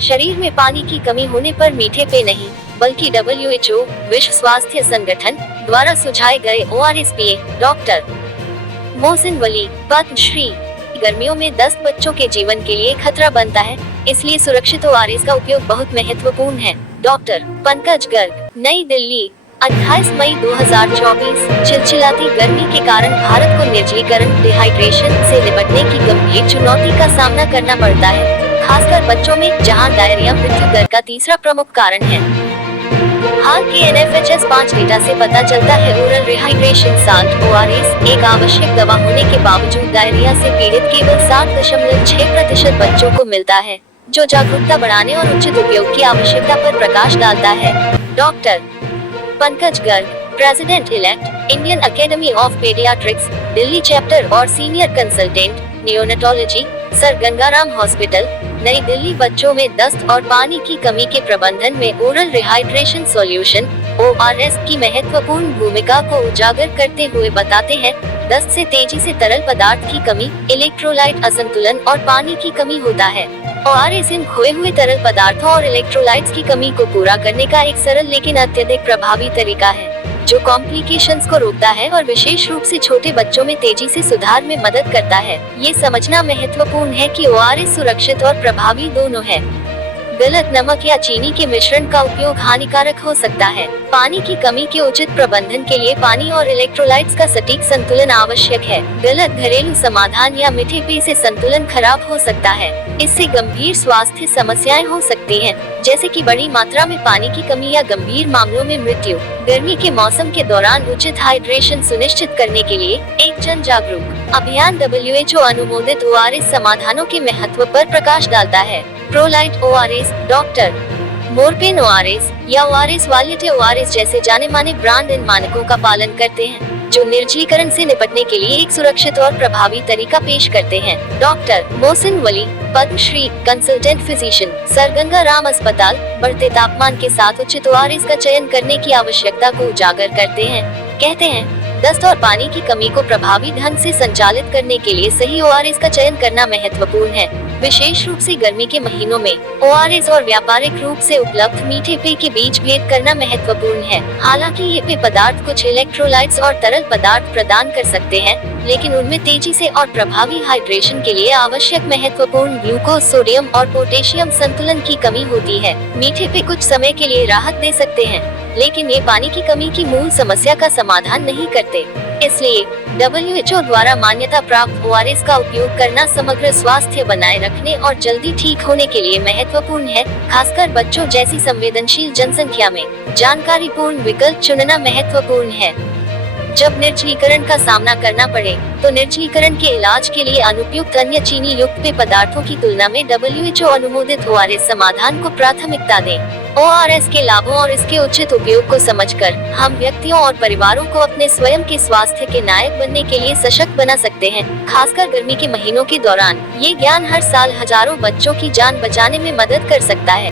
शरीर में पानी की कमी होने पर मीठे पेय नहीं, बल्कि WHO विश्व स्वास्थ्य संगठन द्वारा सुझाए गए ORS पिए। डॉक्टर मोहसिन वली, पद्मश्री। गर्मियों में 10 बच्चों के जीवन के लिए खतरा बनता है, इसलिए सुरक्षित ORS का उपयोग बहुत महत्वपूर्ण है। डॉक्टर पंकज गर्ग, नई दिल्ली, 28 मई 2024। चिलचिलाती गर्मी के कारण भारत को निर्जलीकरण डिहाइड्रेशन से निपटने की गंभीर चुनौती का सामना करना पड़ता है, खासकर बच्चों में, जहां डायरिया मृत्यु दर का तीसरा प्रमुख कारण है। हाल के NFHS 5 डेटा से पता चलता है ओरल रिहाइड्रेशन साल्ट ORS एक आवश्यक दवा होने के बावजूद डायरिया से पीड़ित केवल 7.6% बच्चों को मिलता है, जो जागरूकता बढ़ाने और उचित उपयोग की आवश्यकता पर प्रकाश डालता है। Doctor Pankaj Garg, president elect, Indian Academy of Paediatrics, Delhi chapter और senior consultant neonatology, sir Gangaram hospital, New Delhi. बच्चों में दस्त और पानी की कमी के प्रबंधन में ओरल रिहाइड्रेशन सॉल्यूशन ORS की महत्वपूर्ण भूमिका को उजागर करते हुए बताते हैं, दस्त से तेजी से तरल पदार्थ की कमी, इलेक्ट्रोलाइट असंतुलन और पानी की कमी होता है। ORS इन खोए हुए तरल पदार्थों और इलेक्ट्रोलाइट्स की कमी को पूरा करने का एक सरल लेकिन अत्यधिक प्रभावी तरीका है, जो कॉम्प्लिकेशंस को रोकता है और विशेष रूप से छोटे बच्चों में तेजी से सुधार में मदद करता है। ये समझना महत्वपूर्ण है कि ORS सुरक्षित और प्रभावी दोनों है। गलत नमक या चीनी के मिश्रण का उपयोग हानिकारक हो सकता है। पानी की कमी के उचित प्रबंधन के लिए पानी और इलेक्ट्रोलाइट्स का सटीक संतुलन आवश्यक है। गलत घरेलू समाधान या मीठे पेय से संतुलन खराब हो सकता है। इससे गंभीर स्वास्थ्य समस्याएं हो सकती हैं, जैसे कि बड़ी मात्रा में पानी की कमी या गंभीर मामलों में मृत्यु। गर्मी के मौसम के दौरान उचित हाइड्रेशन सुनिश्चित करने के लिए एक जन जागरूक अभियान WHO अनुमोदित ORS समाधानों के महत्व पर प्रकाश डालता है। प्रोलाइट ORS, डॉक्टर मोरपेन ORS या ORS वालिटे ORS जैसे जाने माने ब्रांड इन मानकों का पालन करते हैं, जो निर्जलीकरण से निपटने के लिए एक सुरक्षित और प्रभावी तरीका पेश करते हैं। Doctor Mohsin Wali, Padma Shri, consultant physician, sir Gangaram अस्पताल, बढ़ते तापमान के साथ उचित ORS का चयन करने की आवश्यकता को उजागर करते हैं। कहते हैं, दस्त और पानी की कमी को प्रभावी ढंग से संचालित करने के लिए सही ORS का चयन करना महत्वपूर्ण है, विशेष रूप से गर्मी के महीनों में। ORS और व्यापारिक रूप से उपलब्ध मीठे पेय के बीच भेद करना महत्वपूर्ण है। हालांकि ये पेय पदार्थ कुछ इलेक्ट्रोलाइट्स और तरल पदार्थ प्रदान कर सकते हैं, लेकिन उनमें तेजी से और प्रभावी हाइड्रेशन के लिए आवश्यक महत्वपूर्ण ग्लूकोज, सोडियम और पोटेशियम संतुलन की कमी होती है। मीठे पेय कुछ समय के लिए राहत दे सकते हैं, लेकिन ये पानी की कमी की मूल समस्या का समाधान नहीं करते। इसलिए WHO द्वारा मान्यता प्राप्त ORS का उपयोग करना समग्र स्वास्थ्य बनाए रखने और जल्दी ठीक होने के लिए महत्वपूर्ण है, खासकर बच्चों जैसी संवेदनशील जनसंख्या में। जानकारीपूर्ण विकल्प चुनना महत्वपूर्ण है। जब निर्जलीकरण का सामना करना पड़े, तो निर्जलीकरण के इलाज के लिए अनुपयुक्त अन्य चीनी युक्त पेय पदार्थों की तुलना में WHO अनुमोदित ORS समाधान को प्राथमिकता दें। ORS के लाभों और इसके उचित उपयोग को समझकर हम व्यक्तियों और परिवारों को अपने स्वयं के स्वास्थ्य के नायक बनने के लिए सशक्त बना सकते हैं, खासकर गर्मी के महीनों के दौरान। ये ज्ञान हर साल हजारों बच्चों की जान बचाने में मदद कर सकता है।